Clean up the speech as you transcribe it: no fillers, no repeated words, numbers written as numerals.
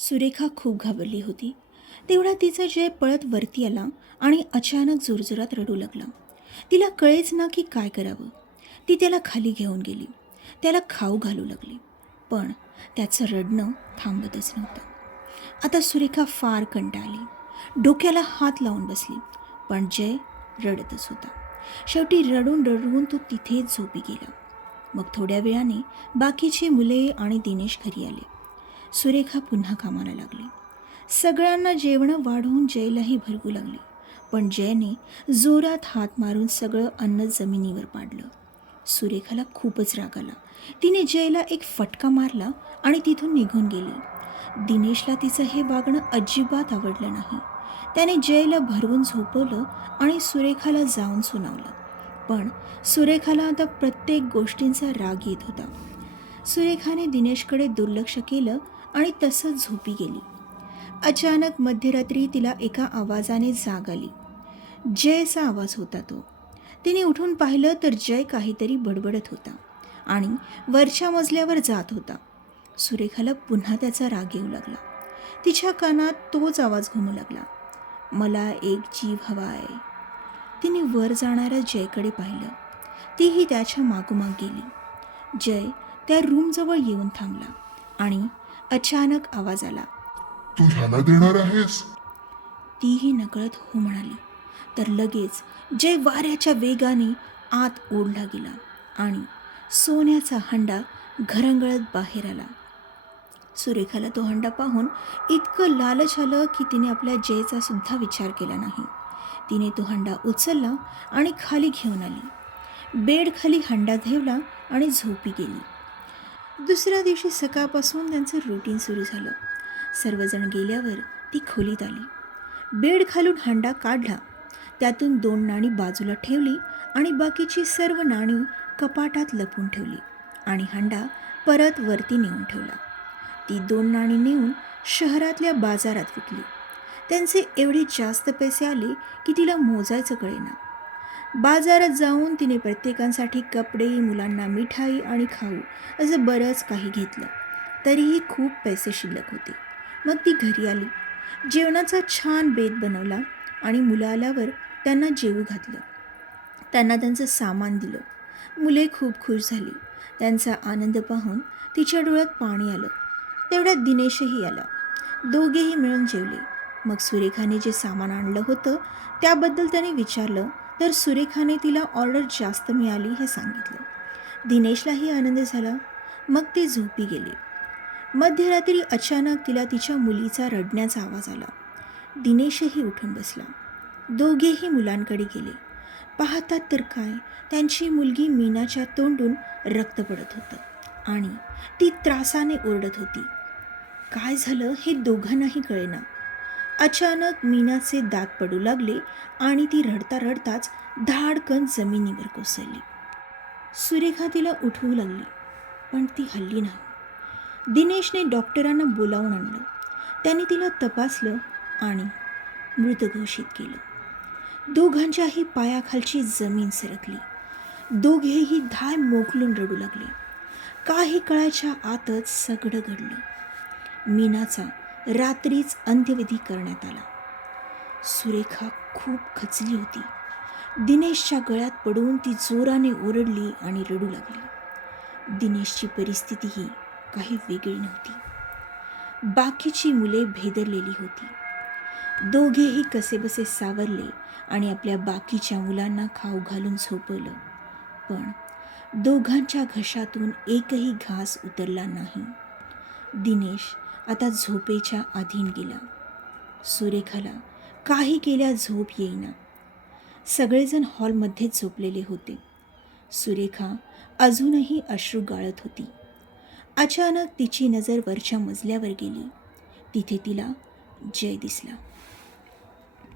सुरेखा खूप घाबरली होती. तेवढा तिचा जय पळत वरती आला आणि अचानक जोरजोरात रडू लागला. तिला कळेच ना की काय करावं. ती त्याला खाली घेऊन गेली. त्याला खाऊ घालू लागली. पण त्याचं रडणं थांबतच नव्हतं. आता सुरेखा फार कंटाळली. डोक्याला हात लावून बसली. पण जय रडतच होता. शेवटी रडून रडून तो तिथेच झोपी गेला. मग थोड्या वेळाने बाकीची मुले आणि दिनेश घरी आले. सुरेखा पुन्हा कामाला लागली. सगळ्यांना जेवणं वाढवून जयलाही भरवू लागली. पण जयने जोरात हात मारून सगळं अन्न जमिनीवर पाडलं. सुरेखाला खूपच राग आला. तिने जयला एक फटका मारला आणि तिथून निघून गेली. दिनेशला तिचं हे वागणं अजिबात आवडलं नाही. त्याने जयला भरवून झोपवलं आणि सुरेखाला जाऊन सुनावलं. पण सुरेखाला आता प्रत्येक गोष्टींचा राग येत होता. सुरेखाने दिनेशकडे दुर्लक्ष केलं आणि तसंच झोपी गेली. अचानक मध्यरात्री तिला एका आवाजाने जाग आली. जयचा आवाज होता तो. तिने उठून पाहिलं तर जय काहीतरी बडबडत होता आणि वरच्या मजल्यावर जात होता. सुरेखाला पुन्हा त्याचा राग येऊ लागला. तिच्या कानात तोच आवाज घुमू लागला, मला एक जीव हवा आहे. तिने वर जाणाऱ्या जयकडे पाहिलं. तीही त्याच्या मागोमाग गेली. जय त्या रूमजवळ येऊन थांबला आणि अचानक आवाज आला, तू ह्याला देणार आहेस? तीही नकळत हो म्हणाली. तर लगेच जय वाऱ्याच्या वेगाने आत ओढला गेला आणि सोन्याचा हंडा घरंगळत बाहेर आला. सुरेखाला तो हंडा पाहून इतकं लालच आलं की तिने आपल्या जयचा सुद्धा विचार केला नाही. तिने तो हंडा उचलला आणि खाली घेऊन आली. बेडखाली हंडा ठेवला आणि झोपी गेली. दुसऱ्या दिवशी सकाळपासून त्यांचं रुटीन सुरू झालं. सर्वजण गेल्यावर ती खोलीत आली. बेड खालून हंडा काढला. त्यातून 2 नाणी बाजूला ठेवली आणि बाकीची सर्व नाणी कपाटात लपवून ठेवली आणि हंडा परत वरती नेऊन ठेवला. ती 2 नाणी नेऊन शहरातल्या बाजारात विकली. त्यांचे एवढे जास्त पैसे आले की तिला मोजायचं कळेना. बाजारात जाऊन तिने प्रत्येकांसाठी कपडे, मुलांना मिठाई आणि खाऊ असं बरंच काही घेतलं. तरीही खूप पैसे शिल्लक होते. मग ती घरी आली. जेवणाचा छान बेत बनवला आणि मुलं आल्यावर त्यांना जेवू घातलं. त्यांना त्यांचं सामान दिलं. मुले खूप खुश झाली. त्यांचा आनंद पाहून तिच्या डोळ्यात पाणी आलं. तेवढ्यात दिनेशही आला. दोघेही मिळून जेवले. मग सुरेखाने जे सामान आणलं होतं त्याबद्दल त्याने विचारलं तर सुरेखाने तिला ऑर्डर जास्त मिळाली हे सांगितलं. दिनेशलाही आनंद झाला. मग ती झोपी गेली. मध्यरात्री अचानक तिला तिच्या मुलीचा रडण्याचा आवाज आला. दिनेशही उठून बसला. दोघेही मुलांकडे गेले. पाहतात तर काय, त्यांची मुलगी मीनाच्या तोंडून रक्त पडत होतं आणि ती त्रासाने ओरडत होती. काय झालं हे दोघांनाही कळेना. अचानक मीनाचे दात पडू लागले आणि ती रडता रडताच धाडकन जमिनीवर कोसळली. सुरेखा तिला उठवू लागली पण ती हलली नाही. दिनेशने डॉक्टरांना बोलावून आणलं. त्यांनी तिला तपासलं आणि मृत घोषित केलं. दोघांच्याही पायाखालची जमीन सरकली. दोघेही धाय मोकलून रडू लागले. काही काळाच्या आतच सगळं घडलं. मीनाचा रात्रीच अंत्यविधी करण्यात आला. सुरेखा खूप खचली होती. दिनेशच्या गळ्यात पडून ती जोराने ओरडली आणि रडू लागली. दिनेशची परिस्थितीही काही वेगळी नव्हती. बाकीची मुले भेदरलेली होती. दोघेही कसेबसे सावरले आणि आपल्या बाकीच्या मुलांना खाऊ घालून झोपवलं. पण दोघांच्या घशातून एकही घास उतरला नाही. दिनेश आता झोपेच्या अधीन गेला. सुरेखाला काही केल्या झोप येईना. सगळेजण हॉलमध्येच झोपलेले होते. सुरेखा अजूनही अश्रू गाळत होती. अचानक तिची नजर वरच्या मजल्यावर गेली. तिथे तिला जय दिसला.